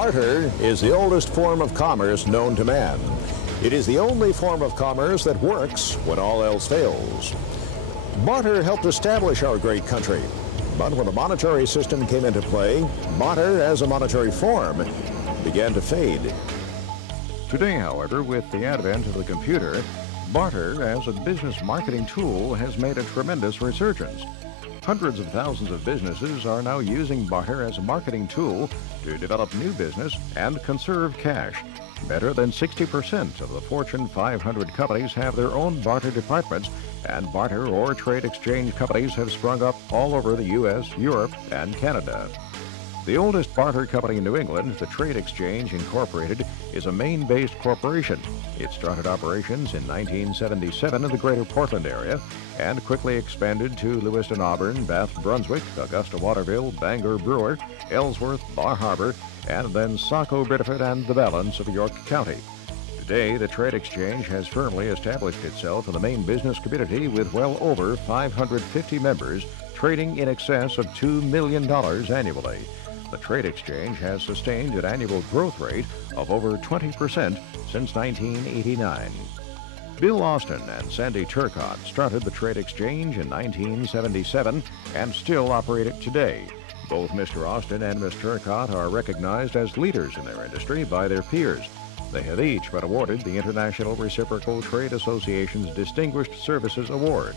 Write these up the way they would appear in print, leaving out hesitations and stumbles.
Barter is the oldest form of commerce known to man. It is the only form of commerce that works when all else fails. Barter helped establish our great country, but when the monetary system came into play, barter as a monetary form began to fade. Today, however, with the advent of the computer, barter as a business marketing tool has made a tremendous resurgence. Hundreds of thousands of businesses are now using barter as a marketing tool to develop new business and conserve cash. Better than 60% of the Fortune 500 companies have their own barter departments, and barter or trade exchange companies have sprung up all over the U.S., Europe, and Canada. The oldest barter company in New England, the Trade Exchange Incorporated, is a Maine-based corporation. It started operations in 1977 in the greater Portland area and quickly expanded to Lewiston, Auburn, Bath, Brunswick, Augusta, Waterville, Bangor, Brewer, Ellsworth, Bar Harbor, and then Saco, Biddeford, and the balance of York County. Today, the Trade Exchange has firmly established itself in the Maine business community with well over 550 members trading in excess of $2 million annually. The Trade Exchange has sustained an annual growth rate of over 20% since 1989. Bill Austin and Sandy Turcotte started the Trade Exchange in 1977 and still operate it today. Both Mr. Austin and Ms. Turcotte are recognized as leaders in their industry by their peers. They have each been awarded the International Reciprocal Trade Association's Distinguished Services Award.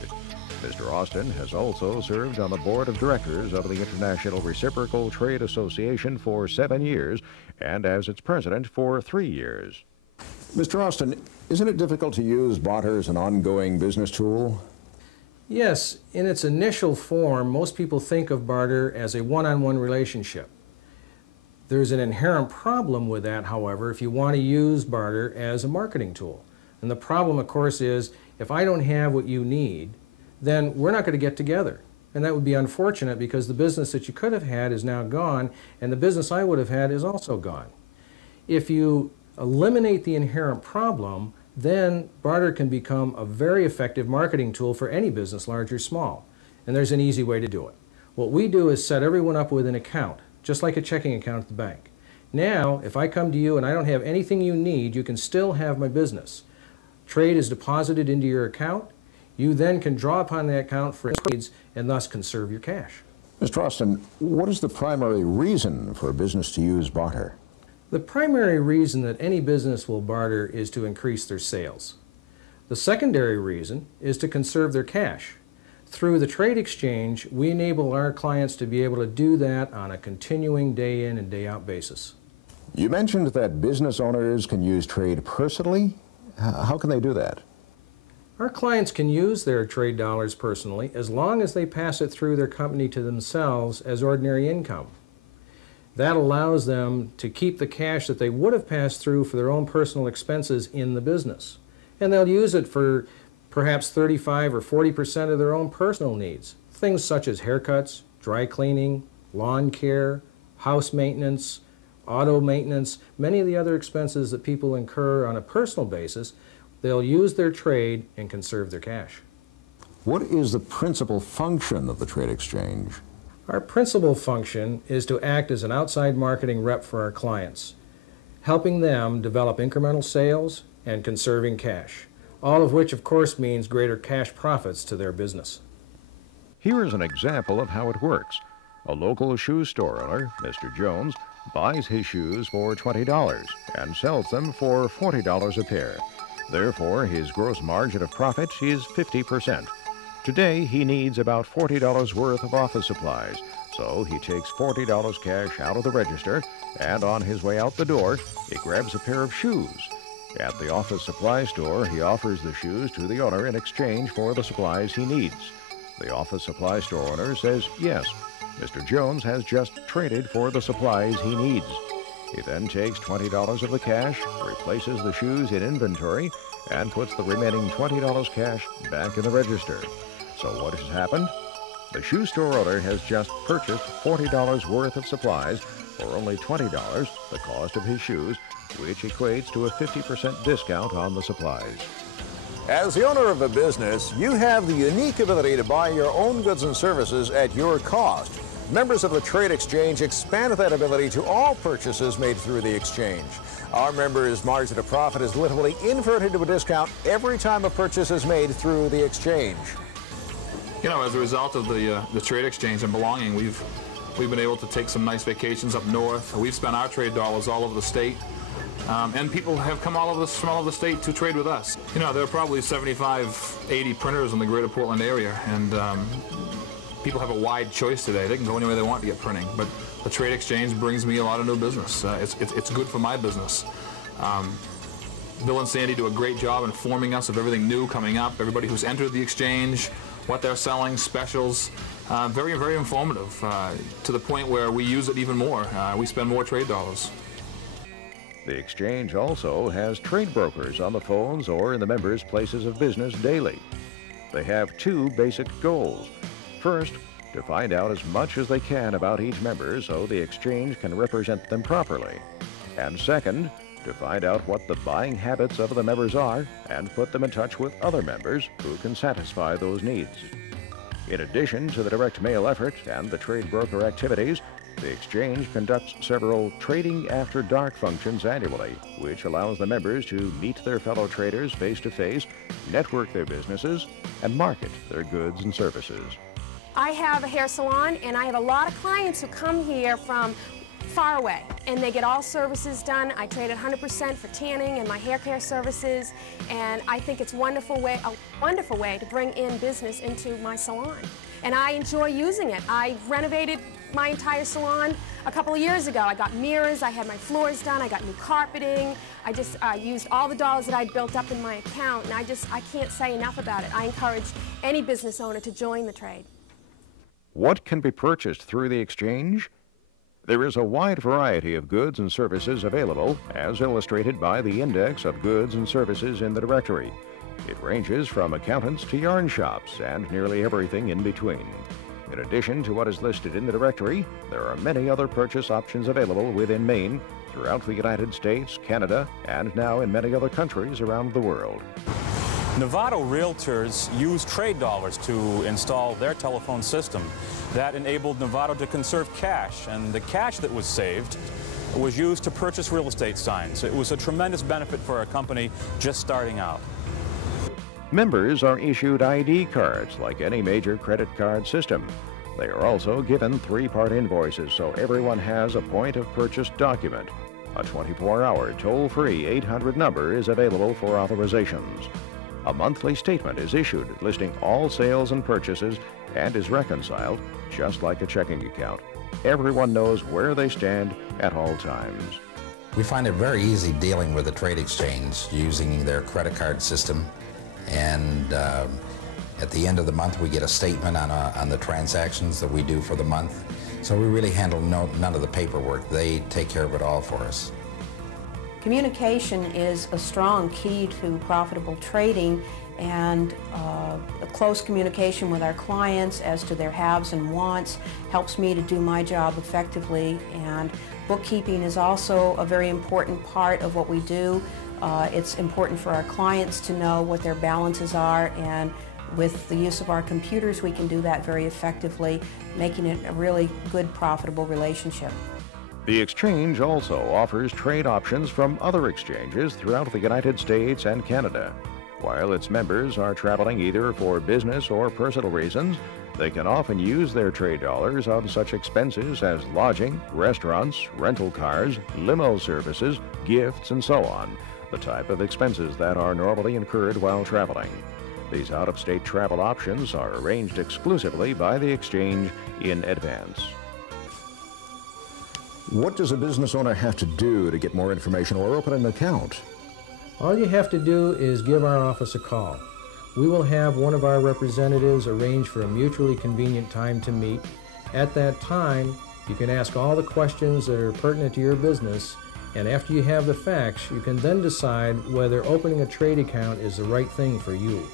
Mr. Austin has also served on the board of directors of the International Reciprocal Trade Association for 7 years and as its president for 3 years. Mr. Austin, isn't it difficult to use barter as an ongoing business tool? Yes, in its initial form, most people think of barter as a one-on-one relationship. There's an inherent problem with that, however, if you want to use barter as a marketing tool. And the problem, of course, is if I don't have what you need, then we're not going to get together. And that would be unfortunate because the business that you could have had is now gone, and the business I would have had is also gone. If you eliminate the inherent problem, then barter can become a very effective marketing tool for any business, large or small. And there's an easy way to do it. What we do is set everyone up with an account, just like a checking account at the bank. Now, if I come to you and I don't have anything you need, you can still have my business. Trade is deposited into your account. You then can draw upon that account for needs and thus conserve your cash. Mr. Austin, what is the primary reason for a business to use barter? The primary reason that any business will barter is to increase their sales. The secondary reason is to conserve their cash. Through the trade exchange, we enable our clients to be able to do that on a continuing day in and day out basis. You mentioned that business owners can use trade personally. How can they do that? Our clients can use their trade dollars personally as long as they pass it through their company to themselves as ordinary income. That allows them to keep the cash that they would have passed through for their own personal expenses in the business. And they'll use it for perhaps 35 or 40% of their own personal needs. Things such as haircuts, dry cleaning, lawn care, house maintenance, auto maintenance, many of the other expenses that people incur on a personal basis. They'll use their trade and conserve their cash. What is the principal function of the trade exchange? Our principal function is to act as an outside marketing rep for our clients, helping them develop incremental sales and conserving cash, all of which of course means greater cash profits to their business. Here is an example of how it works. A local shoe store owner, Mr. Jones, buys his shoes for $20 and sells them for $40 a pair. Therefore, his gross margin of profit is 50%. Today, he needs about $40 worth of office supplies, so he takes $40 cash out of the register, and on his way out the door, he grabs a pair of shoes. At the office supply store, he offers the shoes to the owner in exchange for the supplies he needs. The office supply store owner says yes. Mr. Jones has just traded for the supplies he needs. He then takes $20 of the cash, replaces the shoes in inventory, and puts the remaining $20 cash back in the register. So what has happened? The shoe store owner has just purchased $40 worth of supplies for only $20, the cost of his shoes, which equates to a 50% discount on the supplies. As the owner of a business, you have the unique ability to buy your own goods and services at your cost. members of the trade exchange expanded that ability to all purchases made through the exchange. Our members' margin of profit is literally inverted to a discount every time a purchase is made through the exchange. You know, as a result of the trade exchange and belonging, we've been able to take some nice vacations up north. We've spent our trade dollars all over the state. And people have come from all over the state to trade with us. You know, there are probably 75, 80 printers in the greater Portland area, and people have a wide choice today. They can go anywhere they want to get printing, but the trade exchange brings me a lot of new business. It's good for my business. Bill and Sandy do a great job informing us of everything new coming up, everybody who's entered the exchange, what they're selling, specials. Very, very informative, to the point where we use it even more. We spend more trade dollars. The exchange also has trade brokers on the phones or in the members' places of business daily. They have two basic goals. First, to find out as much as they can about each member so the exchange can represent them properly. And second, to find out what the buying habits of the members are and put them in touch with other members who can satisfy those needs. In addition to the direct mail effort and the trade broker activities, the exchange conducts several trading after dark functions annually, which allows the members to meet their fellow traders face-to-face, network their businesses, and market their goods and services. I have a hair salon, and I have a lot of clients who come here from far away, and they get all services done. I trade at 100% for tanning and my hair care services, and I think it's a wonderful way to bring in business into my salon. And I enjoy using it. I renovated my entire salon a couple of years ago. I got mirrors, I had my floors done, I got new carpeting. I just used all the dollars that I'd built up in my account, and I can't say enough about it. I encourage any business owner to join the trade. What can be purchased through the exchange? There is a wide variety of goods and services available, as illustrated by the index of goods and services in the directory. It ranges from accountants to yarn shops and nearly everything in between. In addition to what is listed in the directory, there are many other purchase options available within Maine, throughout the United States, Canada, and now in many other countries around the world. Novato realtors use trade dollars to install their telephone system. That enabled Novato to conserve cash, and the cash that was saved was used to purchase real estate signs. It was a tremendous benefit for a company just starting out. Members are issued ID cards like any major credit card system. They are also given 3-part invoices so everyone has a point of purchase document. A 24-hour toll-free 800 number is available for authorizations. A monthly statement is issued listing all sales and purchases and is reconciled just like a checking account. Everyone knows where they stand at all times. We find it very easy dealing with the trade exchange using their credit card system. And at the end of the month, we get a statement on the transactions that we do for the month. So we really handle none of the paperwork. They take care of it all for us. Communication is a strong key to profitable trading, and a close communication with our clients as to their haves and wants helps me to do my job effectively. And bookkeeping is also a very important part of what we do. It's important for our clients to know what their balances are, and with the use of our computers we can do that very effectively, making it a really good, profitable relationship. The exchange also offers trade options from other exchanges throughout the United States and Canada. While its members are traveling either for business or personal reasons, they can often use their trade dollars on such expenses as lodging, restaurants, rental cars, limo services, gifts, and so on, the type of expenses that are normally incurred while traveling. These out-of-state travel options are arranged exclusively by the exchange in advance. What does a business owner have to do to get more information or open an account? All you have to do is give our office a call. We will have one of our representatives arrange for a mutually convenient time to meet. At that time, you can ask all the questions that are pertinent to your business, and after you have the facts, you can then decide whether opening a trade account is the right thing for you.